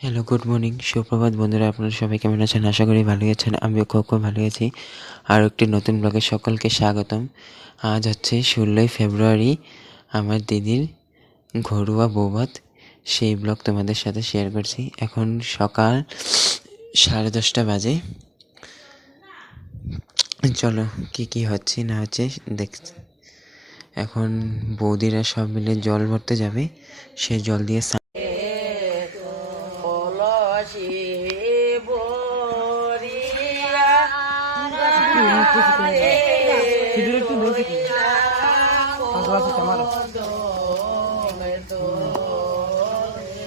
Hello good morning সুপ্রভাত। বন্ধুরা, আপনারা সবাই কেমন আছেন? আশা করি ভালোই আছেন। আমিও খুব ভালো আছি। আর একটি নতুন ব্লগে সকলকে স্বাগতম। আজ হচ্ছে ষোলোই ফেব্রুয়ারি, আমার দিদির ঘরোয়া বৌভাত। সেই ব্লগ তোমাদের সাথে শেয়ার করছি। এখন সকাল সাড়ে দশটা বাজে। চলো, কি কি হচ্ছে, না হচ্ছে, দেখ এখন বৌদিরা সব মিলে জল ভরতে যাবে। সেই জল দিয়ে কলসি বরিয়া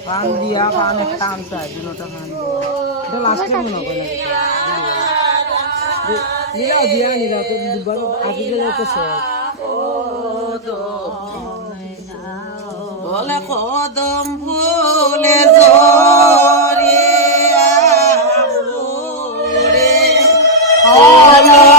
পান দিয়া পান একটা হয় দুটা পান এটা লাস্টে মনে হয় নিলা দিয়া নিলা তো দুবার আগে গেলে তো সব। বলে কদম ফুলে জরিয়া Oh, Allah.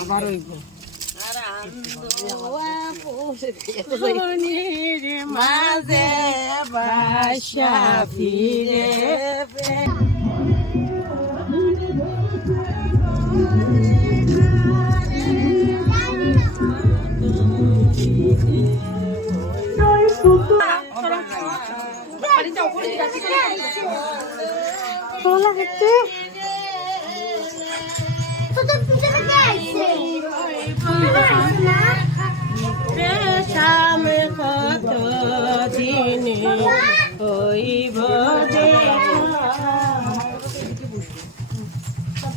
আবার ওই মাঝে বাসা ফিরে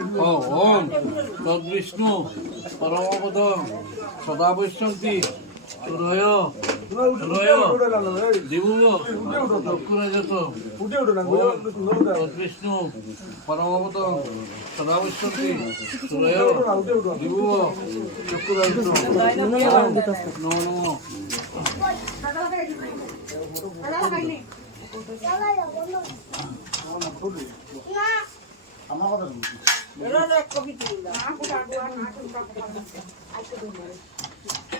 চক্ষুরাজত তদ্বিষ্ণু পরমপদম সদা বৈষ্ণন্তি হৃদয় নমো নমো এটাও আইসি কিতা হই আছে বিয়া হই আছে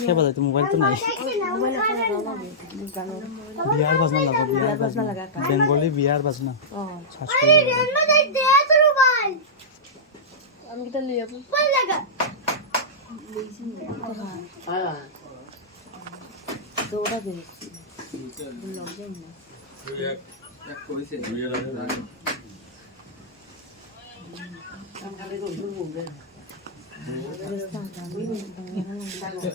সে বাজাইতো মোবাইল তো নাই। বিয়ার বাজনা লাগো বিয়ার বাজনা বেঙ্গলি বিয়ার বাজনা। সার্চ করে বল লাগা হ্যাঁ তো দিন খালি তো ভুল বলবে না না দেখছি না তো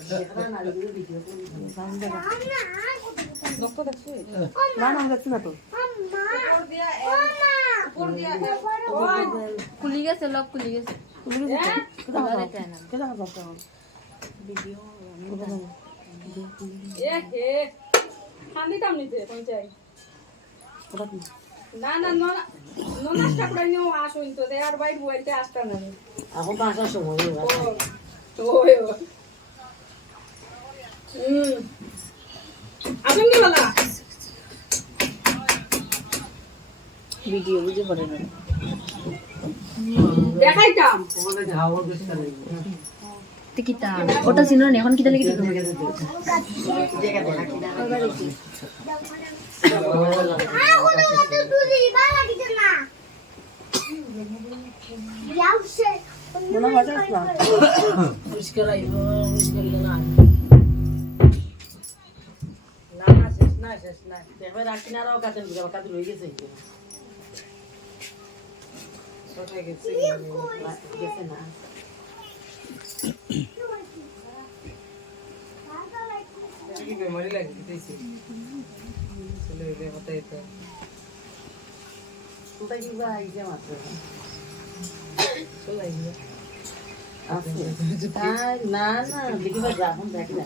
খুলি গেছে লক খুলি গেছে না না ননা ননাসটা করে নিও আসুন তো আর বাইর বইতে আসতাম না এখন বলা ভিডিও বুঝে পড়ে না। দেখাইতাম। টিকিটা ওটা ছিল না? এখন কিটা লিখে মুশকিল আইব মুশকিল না। না শেষ না না রাখি না রাও কাছে বুঝা কাছে রয়ে গেছে। গেছে গেছে না। কি বেমারি লাগতেছে হতাই তো। ওটা কি বা আইছে মাত্র? চলে আইছে না না দেখিবা যখন দেখি না।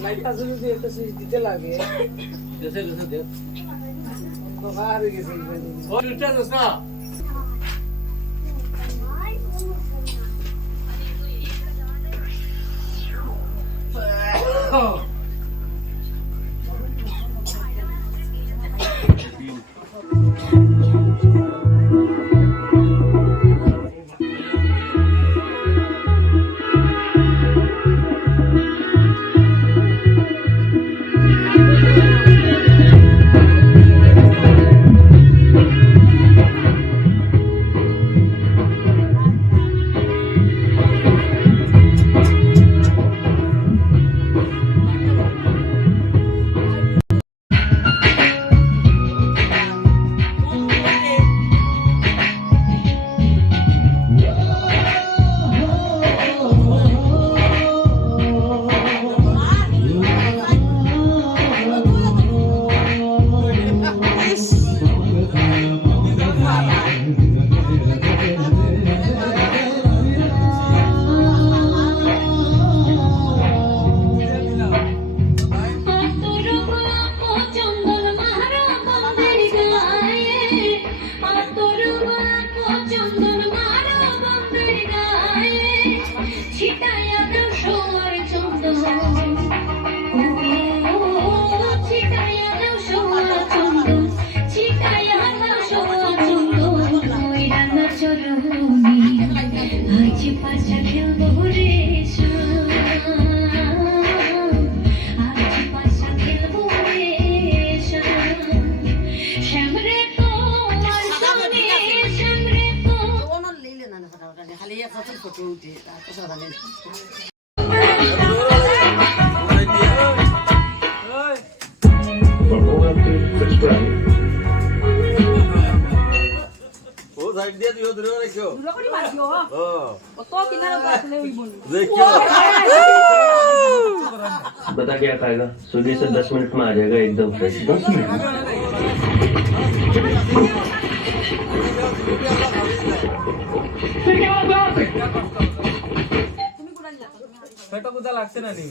লাইটটা যদি একটা সুইচ দিতে লাগে। দেশে দেশে দে তো হারে গেছে সুইচটা দোস बता क्या खाएगा सुबह से दस मिनट में आ जाएगा एकदम फ्रेश दस मिनट फेटा कुदा लागते ना नाही।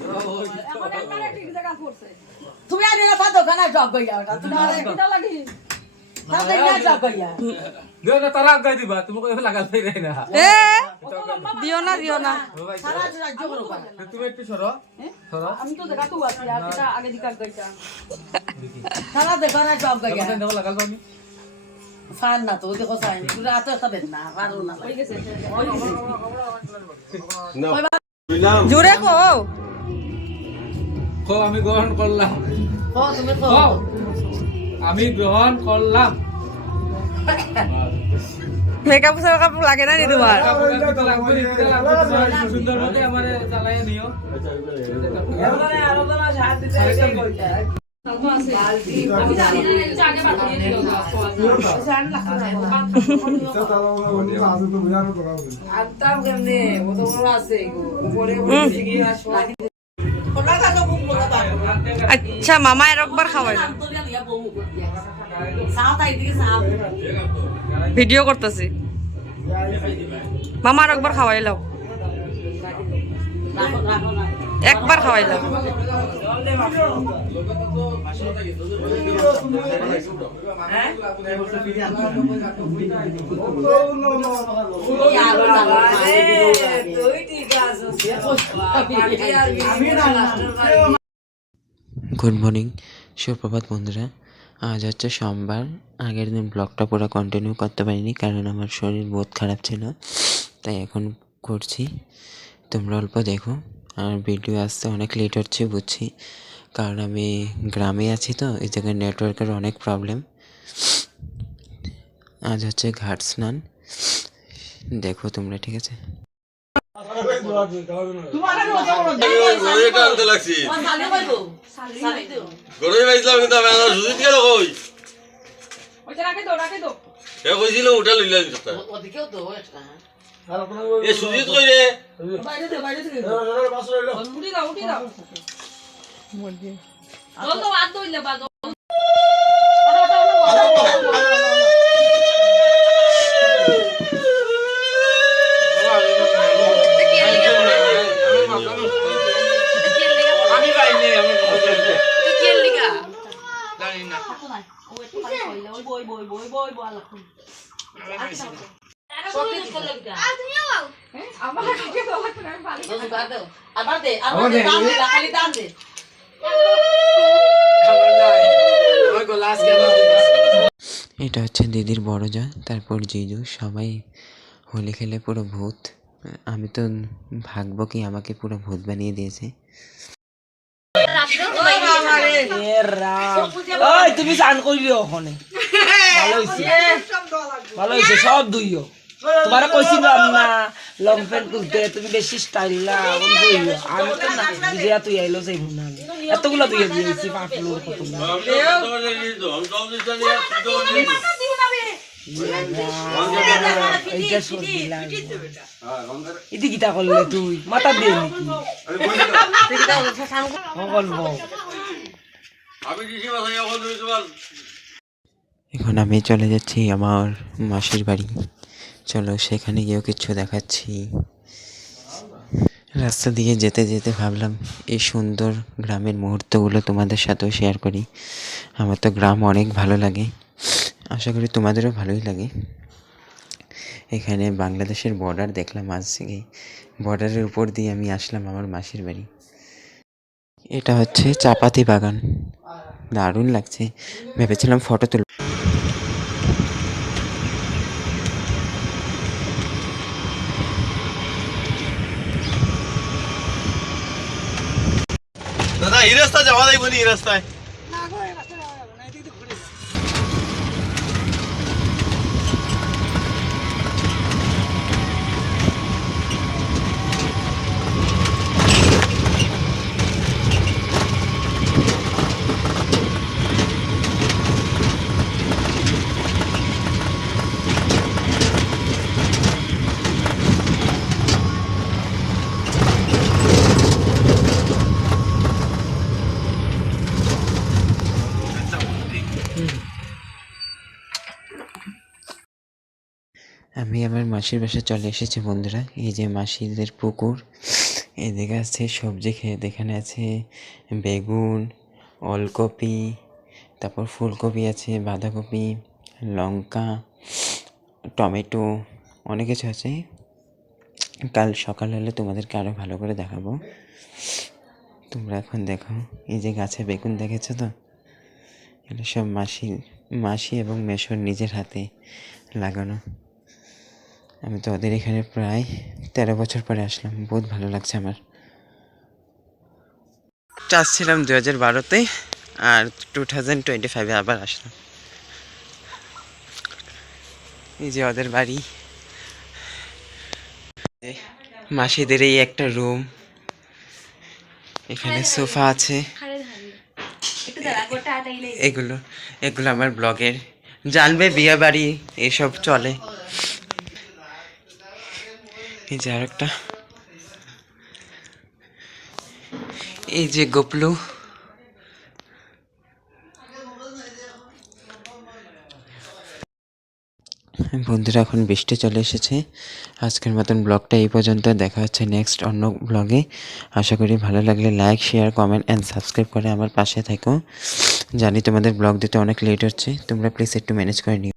তুমি আনি না পাতো খানা জব কইয়া ওটা তুমি কিটা লাগি। তাতে না জব কইয়া দিও না তারা আগাই দিবা তুমি কই লাগাল পাই না। এ? দিও না দিও না। সারা রাজ্য করো। তুমি একটু সরো। সরো। আমি তো জায়গা তো আছি আর কিটা আগে দিকা গইতা সারা দেখো না জব কইয়া দেখো লাগাল পানি ফান না তো দেখো সাইন পুরো আতো একটা বেদনা পারো না। হয়ে গেছে জোরে কো। খো আমি গ্রহণ করলাম। আমি গ্রহণ করলাম। মেকআপ সেকআপ লাগে না নি তোমার? সুন্দর মতে আমার জ্বালাই নিও। আছে। আচ্ছা মামা আর একবার খাওয়াই ভিডিও করতেছি। মামা আর একবার খাওয়াই লাও। একবার খাওয়াই লাও কি আলো দাও তুই ঠিক আছে আমি না গুড মর্নিং সুপ্রভাত বন্ধুরা। আজ হচ্ছে সোমবার। আগের দিন ব্লগটা পুরো কন্টিনিউ করতে পারিনি, কারণ আমার শরীর বহুত খারাপ ছিল, তাই এখন করছি। তোমরা অল্প দেখো। আর ভিডিও আসতে অনেক লেট হচ্ছে বুঝছি। কারণ আমি গ্রামে আছি তো এই জায়গায় নেটওয়ার্কের অনেক প্রবলেম আজ হচ্ছে ঘাট স্নান। দেখো তোমরা ঠিক আছে? ওইটা রাখে দাও রাখে দাও কইছিল উঠা লইলা দিতা ওদিকেও তো একটা এ সুজিত কই রে বাইরে দে বাইরে দে উঠি দাও উঠি দাও জল দাও হাত ধইলে বা জল আমি পাইনি আমি আমার কাছে দাও আমি ভালো তো বাদ দাও আবার দে আবার দে দাম দে খালি দাম দে। এটা হচ্ছে দিদির বড় যা তারপর জিজু সবাই হোলি খেলে পুরো ভূত। আমি তো ভাগবো কি আমাকে পুরো ভূত বানিয়ে দিয়েছে। তুমি চান করিও ওখানে। ভালো হয়েছে। ভালো হইছে সব দুইও তোমার কইছিলাম না লং প্যান্ট খুলতে, তুমি বেশি স্টাইল না আমি তো না বুঝিয়া তুই আইলো সেই না। এতগুলো তুই দিয়েছি, পাঁচ লোক কত এইটা সর্দি লাগে ইতি কিটা করলে তুই, মাথা দিয়ে নাকি? এখন আমি চলে যাচ্ছি আমার মাসির বাড়ি। চলো সেখানে গিয়েও কিছু দেখাচ্ছি। রাস্তা দিয়ে যেতে যেতে ভাবলাম, এই সুন্দর গ্রামের মুহূর্তগুলো তোমাদের সাথেও শেয়ার করি। আমার তো গ্রাম অনেক ভালো লাগে। আশা করি তোমাদেরও ভালোই লাগে। এখানে বাংলাদেশের বর্ডার দেখলাম আজ থেকে। বর্ডারের উপর দিয়ে আমি আসলাম আমার মাসির বাড়ি। এটা হচ্ছে চাপাতি বাগান। দারুণ লাগছে। ভেবেছিলাম ফটো তুল দাদা এই রাস্তা যাওয়া যাইব নি এই রাস্তায় আমি আমার মাসির বাসায় চলে এসেছি বন্ধুরা। এই যে মাসিদের পুকুর, এদিকে আছে সবজি ক্ষেত এখানে আছে বেগুন, ওলকপি, তারপর ফুলকপি আছে, বাঁধাকপি, লঙ্কা, টমেটো, অনেক কিছু আছে। কাল সকাল হলে তোমাদেরকে আরও ভালো করে দেখাবো। তোমরা এখন দেখো, এই যে গাছে বেগুন দেখেছ তো? এগুলো সব মাসি মাসি এবং মেশোর নিজের হাতে লাগানো। আমি তো ওদের এখানে প্রায় তেরো বছর পরে আসলাম। বহুত ভালো লাগছে আমার। আসছিলাম দু হাজার বারোতে আর টু থাউজেন্ড টোয়েন্টি ফাইভে আবার আসলাম। এই যে ওদের বাড়ি। মাসিদের এই একটা রুম। এখানে সোফা আছে। এগুলো এগুলো আমার ব্লগের। জানবে বিয়ে বাড়ি এসব চলে। এই যে আরেকটা। এই যে গোপলু। বন্ধুরা, এখন বৃষ্টি চলে এসেছে। আজকের মতন ব্লগটা এই পর্যন্ত। দেখা হচ্ছে নেক্সট অন্য ব্লগে। আশা করি ভালো লাগলে like share comment and subscribe করে আমার পাশে থেকো। জানি তোমাদের ব্লগ দিতে অনেক লেট হচ্ছে। তোমরা প্লিজ একটু ম্যানেজ করে নিও।